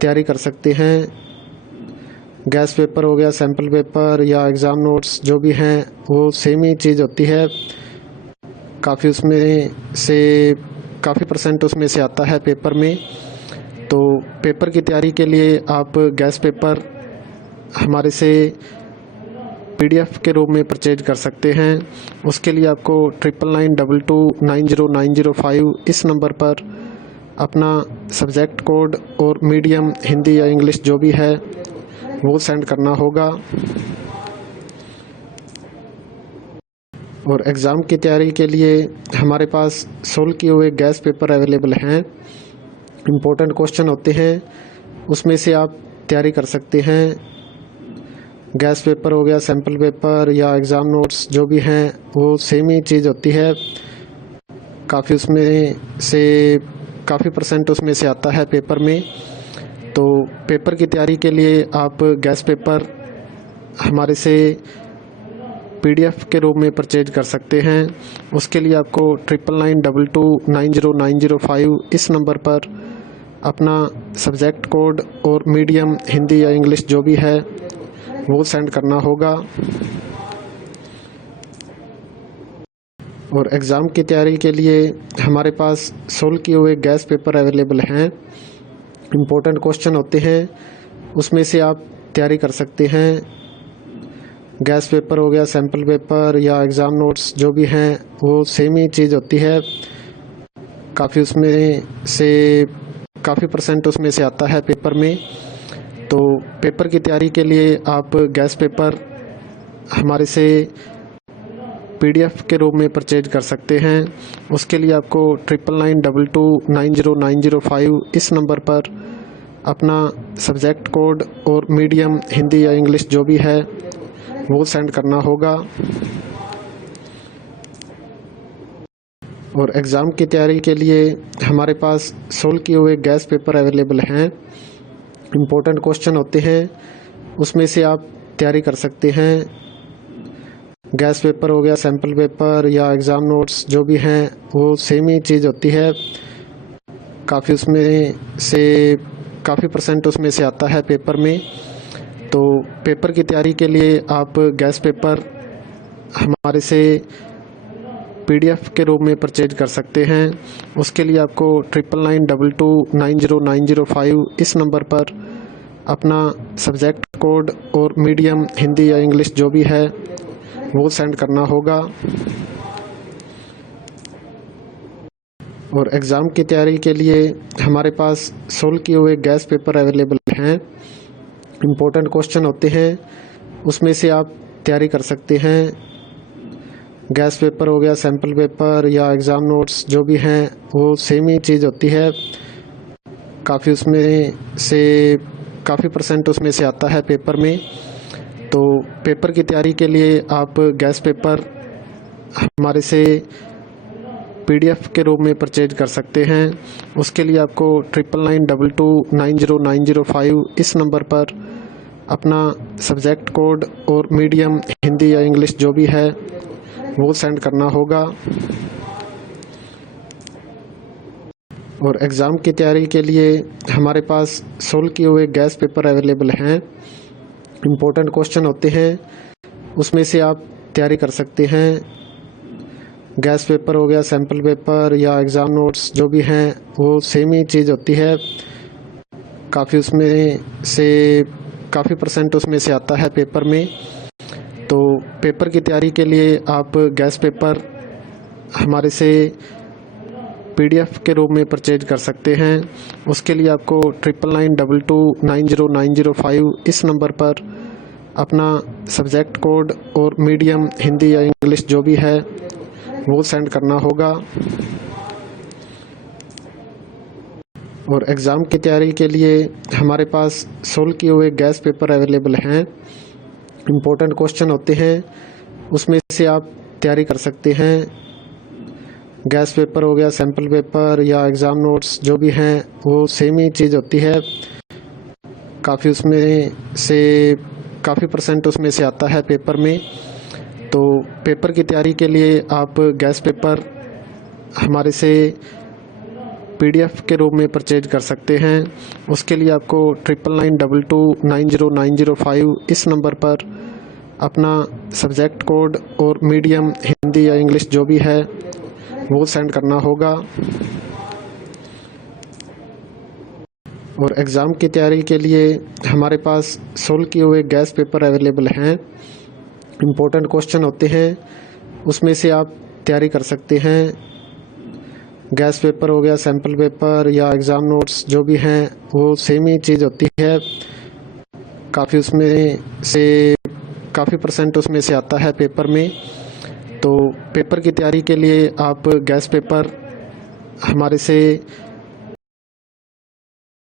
तैयारी कर सकते हैं। गैस पेपर हो गया, सैम्पल पेपर या एग्ज़ाम नोट्स जो भी हैं वो सेम ही चीज़ होती है। काफ़ी उसमें से काफ़ी परसेंट उसमें से आता है पेपर में। तो पेपर की तैयारी के लिए आप गैस पेपर हमारे से PDF के रूप में परचेज कर सकते हैं। उसके लिए आपको 9992290905 इस नंबर पर अपना सब्जेक्ट कोड और मीडियम हिंदी या इंग्लिश जो भी है वो सेंड करना होगा। और एग्ज़ाम की तैयारी के लिए हमारे पास सोल्व किए हुए गैस पेपर अवेलेबल हैं। इम्पोर्टेंट क्वेश्चन होते हैं, उसमें से आप तैयारी कर सकते हैं। गैस पेपर हो गया, सैम्पल पेपर या एग्ज़ाम नोट्स जो भी हैं वो सेम ही चीज़ होती है। काफ़ी उसमें से काफ़ी परसेंट उसमें से आता है पेपर में। तो पेपर की तैयारी के लिए आप गैस पेपर हमारे से PDF के रूप में परचेज कर सकते हैं। उसके लिए आपको 9992290905 इस नंबर पर अपना सब्जेक्ट कोड और मीडियम हिंदी या इंग्लिश जो भी है वो सेंड करना होगा। और एग्ज़ाम की तैयारी के लिए हमारे पास सोल्व किए हुए गैस पेपर अवेलेबल हैं। इम्पोर्टेंट क्वेश्चन होते हैं, उसमें से आप तैयारी कर सकते हैं। गैस पेपर हो गया, सैम्पल पेपर या एग्ज़ाम नोट्स जो भी हैं वो सेम ही चीज़ होती है। काफ़ी उसमें से काफ़ी परसेंट उसमें से आता है पेपर में। तो पेपर की तैयारी के लिए आप गैस पेपर हमारे से PDF के रूप में परचेज कर सकते हैं। उसके लिए आपको 9992290905 इस नंबर पर अपना सब्जेक्ट कोड और मीडियम हिंदी या इंग्लिश जो भी है वो सेंड करना होगा। और एग्ज़ाम की तैयारी के लिए हमारे पास सोल्व किए हुए गैस पेपर अवेलेबल हैं। इम्पोर्टेंट क्वेश्चन होते हैं, उसमें से आप तैयारी कर सकते हैं। गैस पेपर हो गया, सैम्पल पेपर या एग्ज़ाम नोट्स जो भी हैं वो सेम ही चीज़ होती है। काफ़ी उसमें से काफ़ी परसेंट उसमें से आता है पेपर में। तो पेपर की तैयारी के लिए आप गैस पेपर हमारे से PDF के रूप में परचेज कर सकते हैं। उसके लिए आपको 9992290905 इस नंबर पर अपना सब्जेक्ट कोड और मीडियम हिंदी या इंग्लिश जो भी है वो सेंड करना होगा। और एग्ज़ाम की तैयारी के लिए हमारे पास सोल्व किए हुए गैस पेपर अवेलेबल हैं। इम्पोर्टेंट क्वेश्चन होते हैं, उसमें से आप तैयारी कर सकते हैं। गैस पेपर हो गया, सैम्पल पेपर या एग्ज़ाम नोट्स जो भी हैं वो सेम ही चीज़ होती है। काफ़ी उसमें से काफ़ी परसेंट उसमें से आता है पेपर में। तो पेपर की तैयारी के लिए आप गैस पेपर हमारे से PDF के रूप में परचेज कर सकते हैं। उसके लिए आपको 9992290905 इस नंबर पर अपना सब्जेक्ट कोड और मीडियम हिंदी या इंग्लिश जो भी है वो सेंड करना होगा। और एग्ज़ाम की तैयारी के लिए हमारे पास सोल्व किए हुए गैस पेपर अवेलेबल हैं। इम्पोर्टेंट क्वेश्चन होते हैं, उसमें से आप तैयारी कर सकते हैं। गैस पेपर हो गया, सैम्पल पेपर या एग्ज़ाम नोट्स जो भी हैं वो सेम ही चीज़ होती है। काफ़ी उसमें से काफ़ी परसेंट उसमें से आता है पेपर में। तो पेपर की तैयारी के लिए आप गैस पेपर हमारे से PDF के रूप में परचेज कर सकते हैं। उसके लिए आपको 9992290905 इस नंबर पर अपना सब्जेक्ट कोड और मीडियम हिंदी या इंग्लिश जो भी है वो सेंड करना होगा। और एग्ज़ाम की तैयारी के लिए हमारे पास सोल्व किए हुए गैस पेपर अवेलेबल हैं। इम्पोर्टेंट क्वेश्चन होते हैं, उसमें से आप तैयारी कर सकते हैं। गैस पेपर हो गया, सैम्पल पेपर या एग्ज़ाम नोट्स जो भी हैं वो सेम ही चीज़ होती है। काफ़ी उसमें से काफ़ी परसेंट उसमें से आता है पेपर में। तो पेपर की तैयारी के लिए आप गैस पेपर हमारे से PDF के रूप में परचेज कर सकते हैं। उसके लिए आपको 9992290905 इस नंबर पर अपना सब्जेक्ट कोड और मीडियम हिंदी या इंग्लिश जो भी है वो सेंड करना होगा। और एग्ज़ाम की तैयारी के लिए हमारे पास सोल्व किए हुए गैस पेपर अवेलेबल हैं। इम्पोर्टेंट क्वेश्चन होते हैं, उसमें से आप तैयारी कर सकते हैं। गैस पेपर हो गया, सैम्पल पेपर या एग्ज़ाम नोट्स जो भी हैं वो सेम ही चीज़ होती है। काफ़ी परसेंट उसमें से आता है पेपर में। तो पेपर की तैयारी के लिए आप गैस पेपर हमारे से